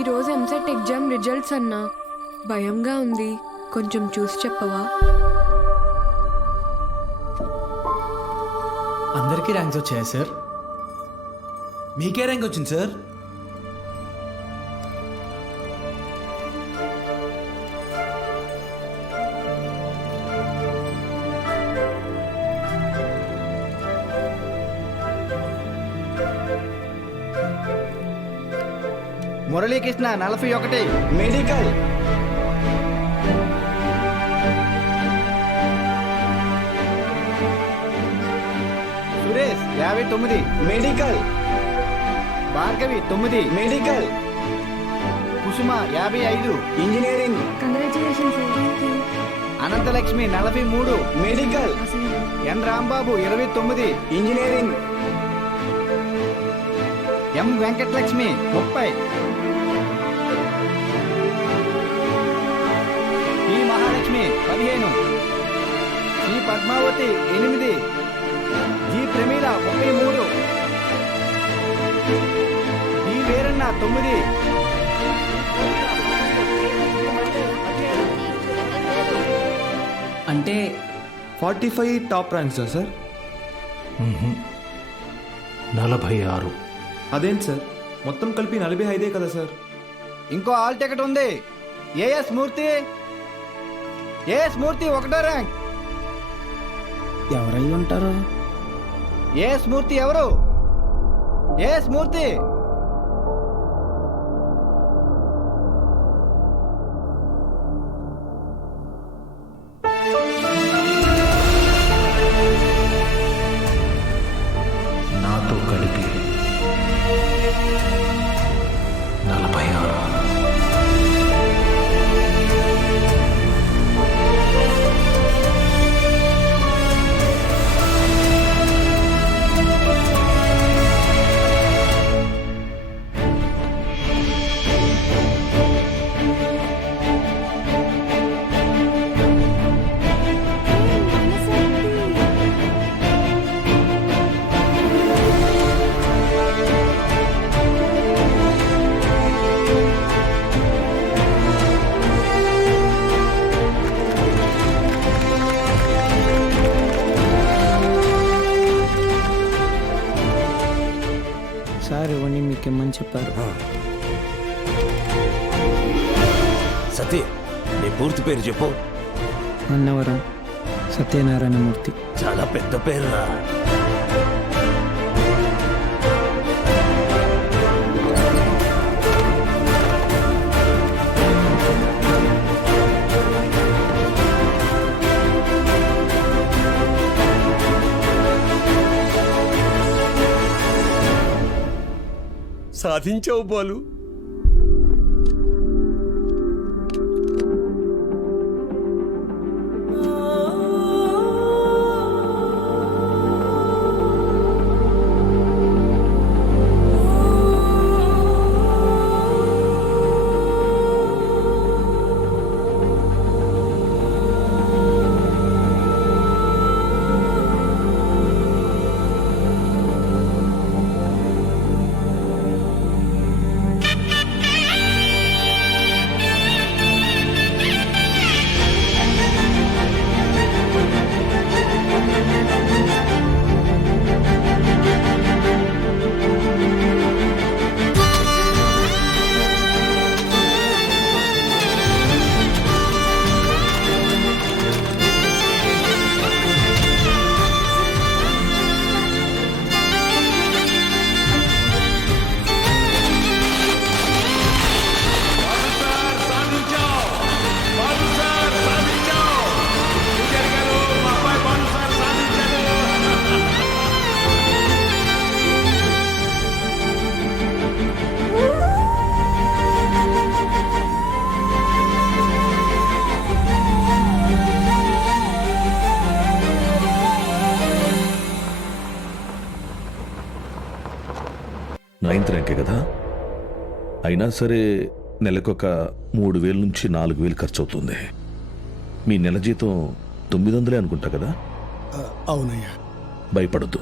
ఈరోజు EAMCET exam results అన్నా భయంగా ఉంది, కొంచెం చూసి చెప్పవా? అందరికీ ర్యాంక్స్ వచ్చాయా సార్? మీకే ర్యాంక్ వచ్చింది sir. Muralikrishna 41 medical. Suresh 59 medical. Bhargavi 9 medical. Kusuma 55 engineering. Congratulations sir. Thank you. Anantalakshmi 43 medical. N Rambabu 29 engineering. M Venkatalakshmi 30. ఈ మహాలక్ష్మి 15. ఈ పద్మావతి 8. జి ప్రమీల 33. ఈ వీరన్న 9. అంటే 45 టాప్ ర్యాంక్స్ సార్. 46. అదేంటి సార్, మొత్తం కలిపి 45 కదా సార్? ఇంకో ఆల్ టికెట్ ఉంది. ఏఎస్ మూర్తి. ఏఎస్ మూర్తి 1వ ర్యాంక్. ఎవరై ఉంటారు? ఏఎస్ మూర్తి ఎవరు? ఏఎస్ మూర్తి. నాతో కలిపి 46. సార్ ఇవన్నీ మీకు ఇమ్మని చెప్పారు. సతీ, నీ పూర్తి పేరు చెప్పు. అన్నవరం సత్యనారాయణమూర్తి. చాలా పెద్ద పేరురా. సాధించావు బాలు. నైన్త్ ర్యాంకే కదా, అయినా సరే నెలకొక 3,000 నుంచి 4,000 ఖర్చు అవుతుంది. మీ నెల జీతం 900 అనుకుంటా కదా? అవునయ్యా. భయపడద్దు,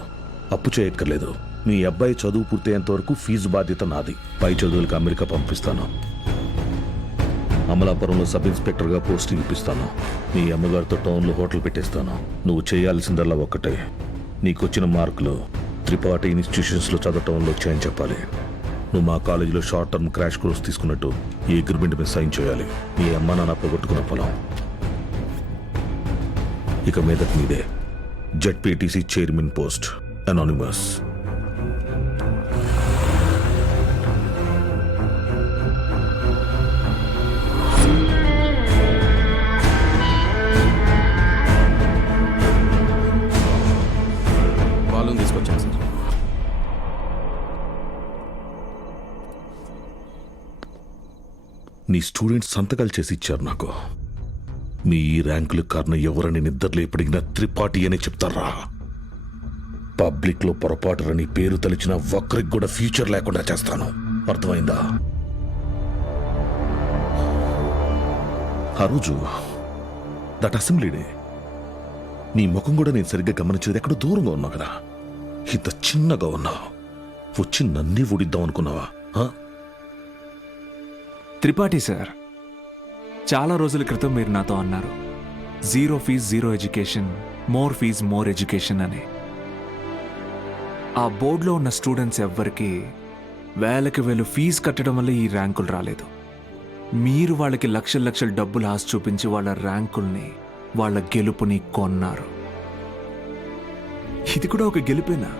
అప్పు చేయక్కర్లేదు. మీ అబ్బాయి చదువు పూర్తయ్యేంత వరకు ఫీజు బాధ్యత నాది. పై చదువులకు అమెరికా పంపిస్తాను. అమలాపురంలో సబ్ ఇన్స్పెక్టర్గా పోస్టింగ్ ఇప్పిస్తాను. మీ అమ్మగారితో టౌన్లో హోటల్ పెట్టేస్తాను. నువ్వు చేయాల్సిందల్లా ఒక్కటే, నీకొచ్చిన మార్కులు త్రిపాఠి ఇన్స్టిట్యూషన్స్లో చదవటంలో వచ్చాయని చెప్పాలి. నువ్వు మా కాలేజీలో షార్ట్ టర్మ్ క్రాష్ కోర్స్ తీసుకున్నట్టు ఈ అగ్రిమెంట్ మీద సైన్ చేయాలి. మీ అమ్మ నాన్న పోగొట్టుకున్న పొలం ఇక మీదకి మీదే. ZPTC chairman post, anonymous. Balloon తీసుకొచ్చాను సార్. నీ స్టూడెంట్స్ సంతకాలు చేసి ఇచ్చారు నాకు. మీ ఈ ర్యాంకులు కారణం ఎవరని నిద్రలో ఎప్పటికినా త్రిపాఠి అనే చెప్తారా? పబ్లిక్లో పొరపాటుని పేరు తలిచిన ఒక్కరికి కూడా ఫ్యూచర్ లేకుండా చేస్తాను. అర్థమైందా? ఆ రోజు దట్ అసెంబ్లీ డే నీ ముఖం కూడా నేను సరిగ్గా గమనించేది. ఎక్కడో దూరంగా ఉన్నావు కదా, ఇంత చిన్నగా ఉన్నావు. వచ్చి నన్నే ఊడిద్దాం అనుకున్నావా? త్రిపాఠి సార్, చాలా రోజుల క్రితం మీరు నాతో అన్నారు, 0 fees 0 education, more fees more education అని. ఆ బోర్డులో ఉన్న స్టూడెంట్స్ ఎవ్వరికి వేలకి వేలు ఫీజు కట్టడం వల్ల ఈ ర్యాంకులు రాలేదు. మీరు వాళ్ళకి లక్షల లక్షల డబ్బులు ఆశ చూపించి వాళ్ళ ర్యాంకుల్ని, వాళ్ళ గెలుపుని కొన్నారు. ఇది కూడా ఒక గెలుపేనా?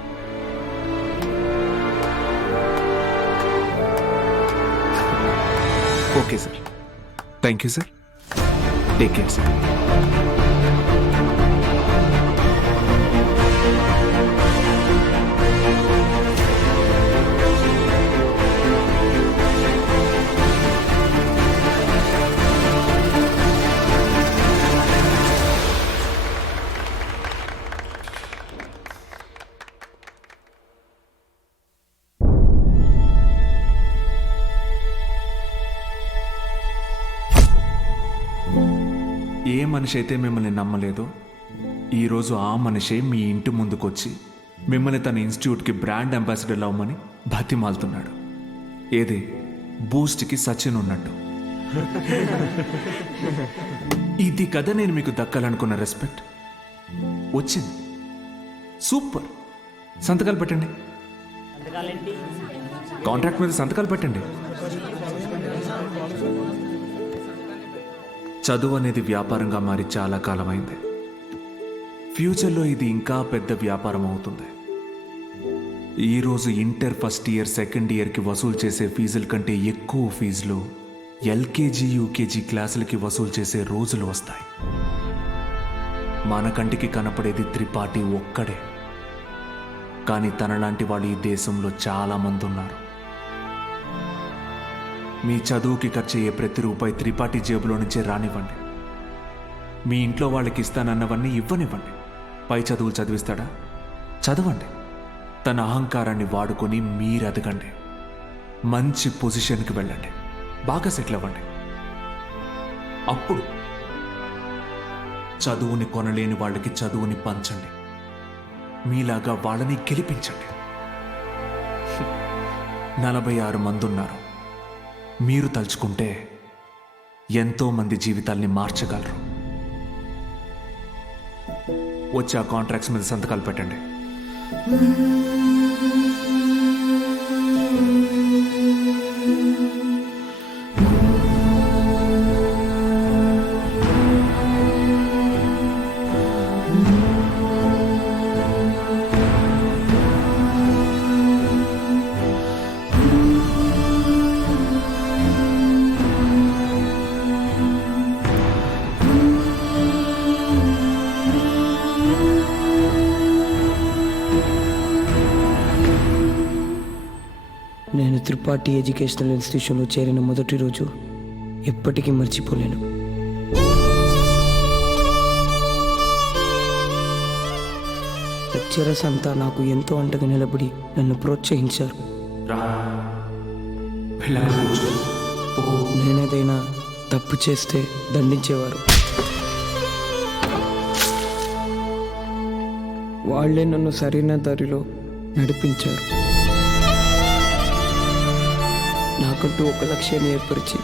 Okay sir, thank you sir, take care sir. ఏ మనిషి అయితే మిమ్మల్ని నమ్మలేదో ఈరోజు ఆ మనిషే మీ ఇంటి ముందుకొచ్చి మిమ్మల్ని తన ఇన్స్టిట్యూట్కి బ్రాండ్ అంబాసిడర్ అవ్వమని బతిమాలుతున్నాడు. ఏదే బూస్ట్కి సచిన్ ఉన్నట్టు. ఇది కదా నేను మీకు దక్కాలనుకున్న రెస్పెక్ట్. వచ్చింది. సూపర్. సంతకాలు పెట్టండి. కాంట్రాక్ట్ మీద సంతకాలు పెట్టండి. చదువు అనేది వ్యాపారంగా మారి చాలా కాలమైంది. ఫ్యూచర్లో ఇది ఇంకా పెద్ద వ్యాపారం అవుతుంది. ఈరోజు ఇంటర్ ఫస్ట్ ఇయర్, సెకండ్ ఇయర్కి వసూలు చేసే ఫీజుల కంటే ఎక్కువ ఫీజులు ఎల్కేజీ, యూకేజీ క్లాసులకి వసూలు చేసే రోజులు వస్తాయి. మన కంటికి కనపడేది త్రిపాఠి ఒక్కడే, కానీ తనలాంటి వాళ్ళు ఈ దేశంలో చాలామంది ఉన్నారు. మీ చదువుకి ఖర్చు అయ్యే ప్రతి రూపాయి త్రిపాఠి జేబులో నుంచే రానివ్వండి. మీ ఇంట్లో వాళ్ళకి ఇస్తానన్నవన్నీ ఇవ్వనివ్వండి. పై చదువులు చదివిస్తాడా? చదవండి. తన అహంకారాన్ని వాడుకొని మీరు ఎదగండి. మంచి పొజిషన్కి వెళ్ళండి. బాగా సెటిల్ అవ్వండి. అప్పుడు చదువుని కొనలేని వాళ్ళకి చదువుని పంచండి. మీలాగా వాళ్ళని గెలిపించండి. 46 మంది ఉన్నారు. మీరు తలుచుకుంటే ఎంతో మంది జీవితాల్ని మార్చగలరు. వచ్చి ఆ కాంట్రాక్ట్స్ మీద సంతకాలు పెట్టండి. నేను త్రిపాఠి ఎడ్యుకేషనల్ ఇన్స్టిట్యూషన్లో చేరిన మొదటి రోజు ఎప్పటికీ మర్చిపోలేను. లెక్చరర్స్ అంతా నాకు ఎంతో అండగా నిలబడి నన్ను ప్రోత్సహించారు. నేనేదైనా తప్పు చేస్తే దండించేవారు. వాళ్లే నన్ను సరైన దారిలో నడిపించారు. నాకంటూ ఒక లక్ష్యాన్ని ఏర్పరిచి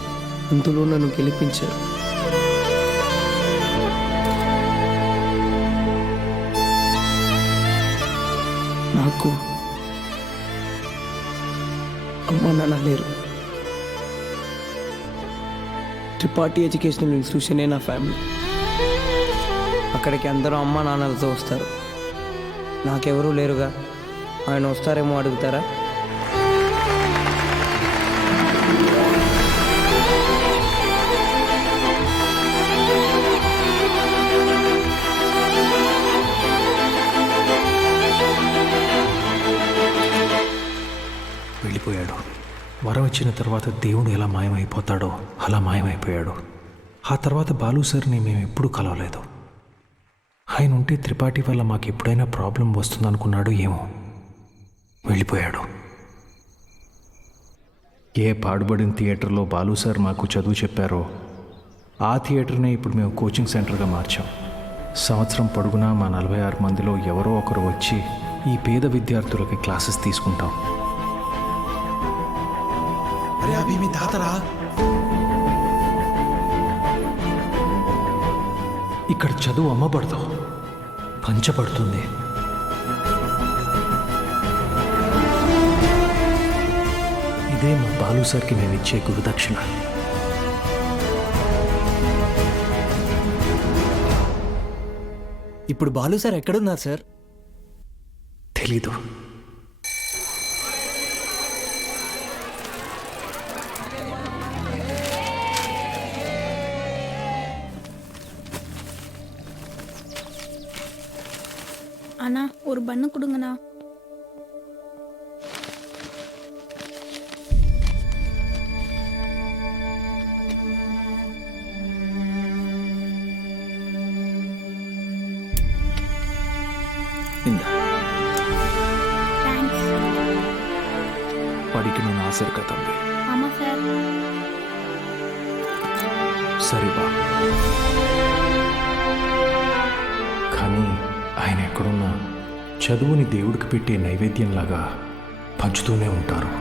అందులో నన్ను గెలిపించారు. నాకు అమ్మ నాన్న లేరు. త్రిపాఠి ఎడ్యుకేషనల్ ఇన్స్టిట్యూషనే నా ఫ్యామిలీ. అక్కడికి అందరూ అమ్మ నాన్నలతో వస్తారు. నాకెవరూ లేరుగా, ఆయన వస్తారేమో అడుగుతారా? వెళ్ళిపోయాడు. వరం ఇచ్చిన తర్వాత దేవుడు ఎలా మాయమైపోతాడో అలా మాయమైపోయాడు. ఆ తర్వాత బాలు సార్ని మేము ఎప్పుడూ కలవలేదు. ఆయన ఉంటే త్రిపాఠి వల్ల మాకు ఎప్పుడైనా ప్రాబ్లం వస్తుందనుకున్నాడు ఏమో. వెళ్ళిపోయాడు. ఏ పాడుబడిన థియేటర్లో బాలు సార్ మాకు చదువు చెప్పారో ఆ థియేటర్నే ఇప్పుడు మేము కోచింగ్ సెంటర్గా మార్చాం. సంవత్సరం పొడుగునా మా 46 మందిలో ఎవరో ఒకరు వచ్చి ఈ పేద విద్యార్థులకి క్లాసెస్ తీసుకుంటాం. అరే అభి మీ తాతరా? ఇక్కడ చదువు అమ్మబడదు, పంచబడుతుంది. ఇదే మా బాలు సార్కి మేము ఇచ్చే గురుదక్షిణ. ఇప్పుడు బాలు సార్ ఎక్కడున్నారు సార్? తెలీదు. அண்ணா ஒரு பண்ணு கொடுங்கண்ணா. தேங்க்ஸ். படிக்கணும்னு ஆசை இருக்கா தம்பி? ஆமாம் சார். సరే బా. కానీ ఆయన ఎక్కడున్నా చదువుని దేవుడికి పెట్టే నైవేద్యంలాగా పంచుతూనే ఉంటారు.